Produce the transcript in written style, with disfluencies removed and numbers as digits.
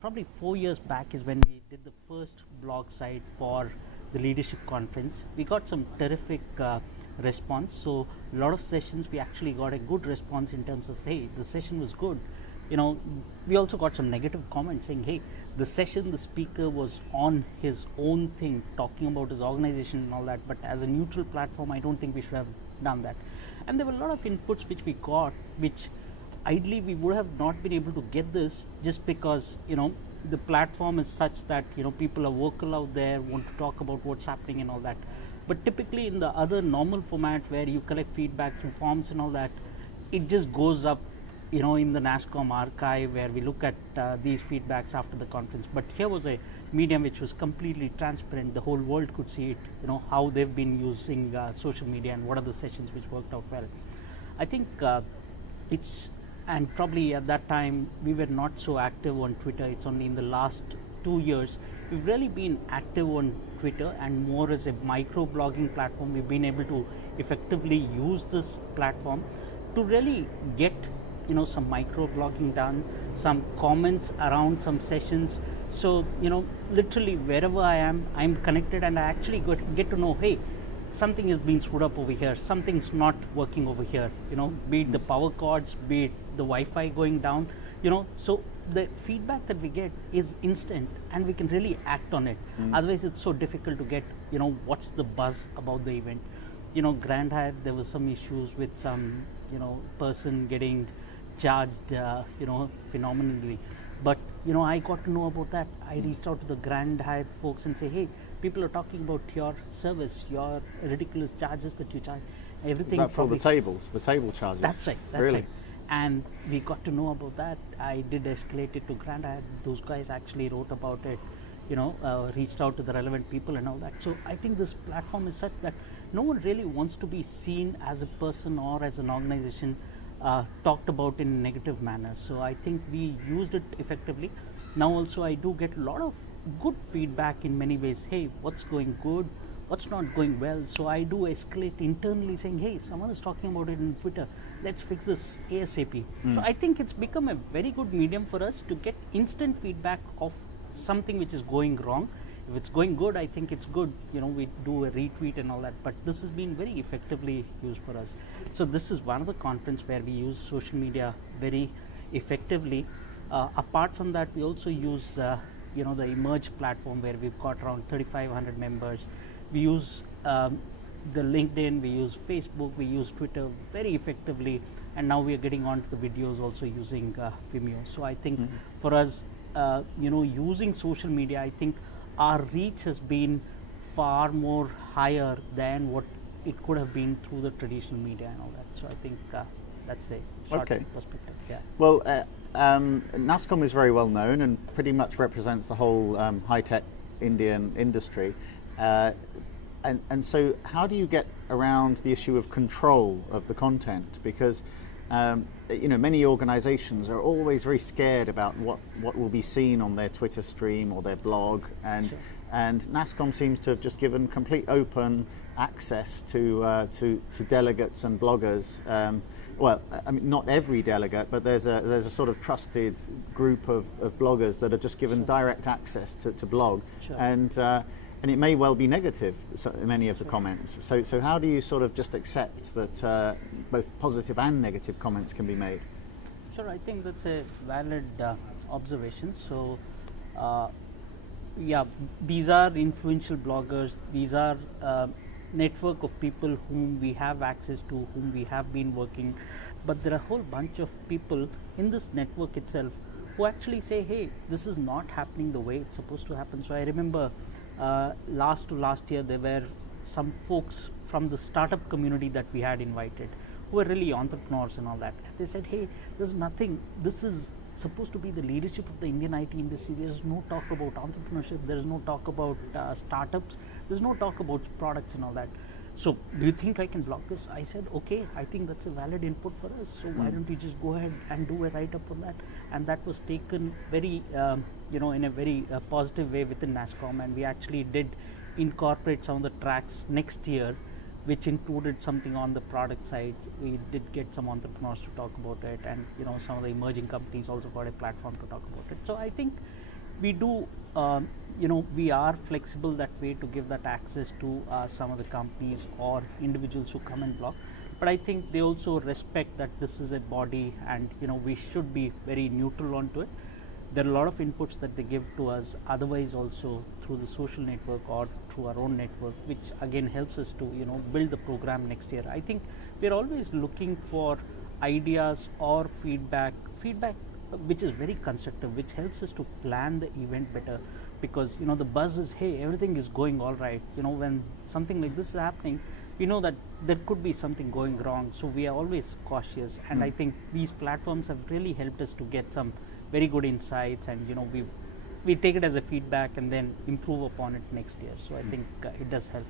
probably 4 years back is when we did the first blog site for the leadership conference. We got some terrific response. So a lot of sessions we actually got a good response in terms of, hey, the session was good. We also got some negative comments saying, hey, the session, the speaker was on his own thing, talking about his organization and all that, but as a neutral platform, I don't think we should have done that. And there were a lot of inputs which we got, which ideally we would have not been able to get this just because the platform is such that people are vocal out there, want to talk about what's happening and all that. But typically in the other normal format where you collect feedback through forms and all that, it just goes up in the NASSCOM archive where we look at these feedbacks after the conference. But here was a medium which was completely transparent. The whole world could see it, how they've been using social media and what are the sessions which worked out well. I think and probably at that time we were not so active on Twitter. It's only in the last 2 years we've really been active on Twitter, and more as a micro blogging platform. We've been able to effectively use this platform to really get some micro blogging done, some comments around some sessions. So literally wherever I am, I'm connected, and I actually get to know, hey, something is being screwed up over here, something's not working over here, be it the power cords, be it the Wi-Fi going down, so the feedback that we get is instant and we can really act on it. Otherwise it's so difficult to get what's the buzz about the event. Grand Hyatt, there was some issues with some person getting charged phenomenally, but I got to know about that. I reached out to the Grand Hyatt folks and say, hey, people are talking about your service, your ridiculous charges that you charge, everything. Is that for the tables, the table charges? That's right, that's really? Right. And we got to know about that. I did escalate it to Grand Hyatt. Those guys actually wrote about it, reached out to the relevant people and all that. So I think this platform is such that no one really wants to be seen as a person or as an organization talked about in a negative manner. So I think we used it effectively. Now also I do get a lot of good feedback in many ways. Hey, what's going good, what's not going well? So I do escalate internally saying, hey, someone is talking about it in Twitter, let's fix this ASAP. So I think it's become a very good medium for us to get instant feedback of something which is going wrong. If it's going good, I think it's good, we do a retweet and all that, but this has been very effectively used for us. So this is one of the conferences where we use social media very effectively. Apart from that, we also use the Emerge platform where we've got around 3,500 members. We use the LinkedIn, we use Facebook, we use Twitter very effectively, and now we are getting onto the videos also using Vimeo. So I think for us, using social media, I think our reach has been far more higher than what it could have been through the traditional media and all that. So I think that's a short perspective. Yeah. Well, NASSCOM is very well known and pretty much represents the whole high-tech Indian industry. And so how do you get around the issue of control of the content? Because many organizations are always very scared about what will be seen on their Twitter stream or their blog, and Sure. and NASSCOM seems to have just given complete open access to delegates and bloggers. Well, I mean, not every delegate, but there's a sort of trusted group of bloggers that are just given direct access to blog, Sure. And it may well be negative, many of the comments. So how do you sort of just accept that both positive and negative comments can be made? Sure, I think that's a valid observation. So, yeah, these are influential bloggers. These are network of people whom we have access to, whom we have been working. But there are a whole bunch of people in this network itself who actually say, hey, this is not happening the way it's supposed to happen. So I remember last year there were some folks from the startup community that we had invited who were really entrepreneurs and all that. And they said, hey, there's nothing, this is supposed to be the leadership of the Indian IT industry. There's no talk about entrepreneurship, there's no talk about startups, there's no talk about products and all that. So do you think I can block this? I said, okay, I think that's a valid input for us. So why don't you just go ahead and do a write-up on that? And that was taken very, in a very positive way within NASSCOM. And we actually did incorporate some of the tracks next year, which included something on the product side. We did get some entrepreneurs to talk about it, and some of the emerging companies also got a platform to talk about it. So I think we do, we are flexible that way to give that access to some of the companies or individuals who come and block. But I think they also respect that this is a body, and we should be very neutral onto it. There are a lot of inputs that they give to us otherwise also through the social network or through our own network, which again helps us to build the program next year. I think we're always looking for ideas or feedback which is very constructive, which helps us to plan the event better, because the buzz is, hey, everything is going all right. When something like this is happening, we know that there could be something going wrong, so we are always cautious. And I think these platforms have really helped us to get some very good insights, and we take it as a feedback and then improve upon it next year. So I think it does help.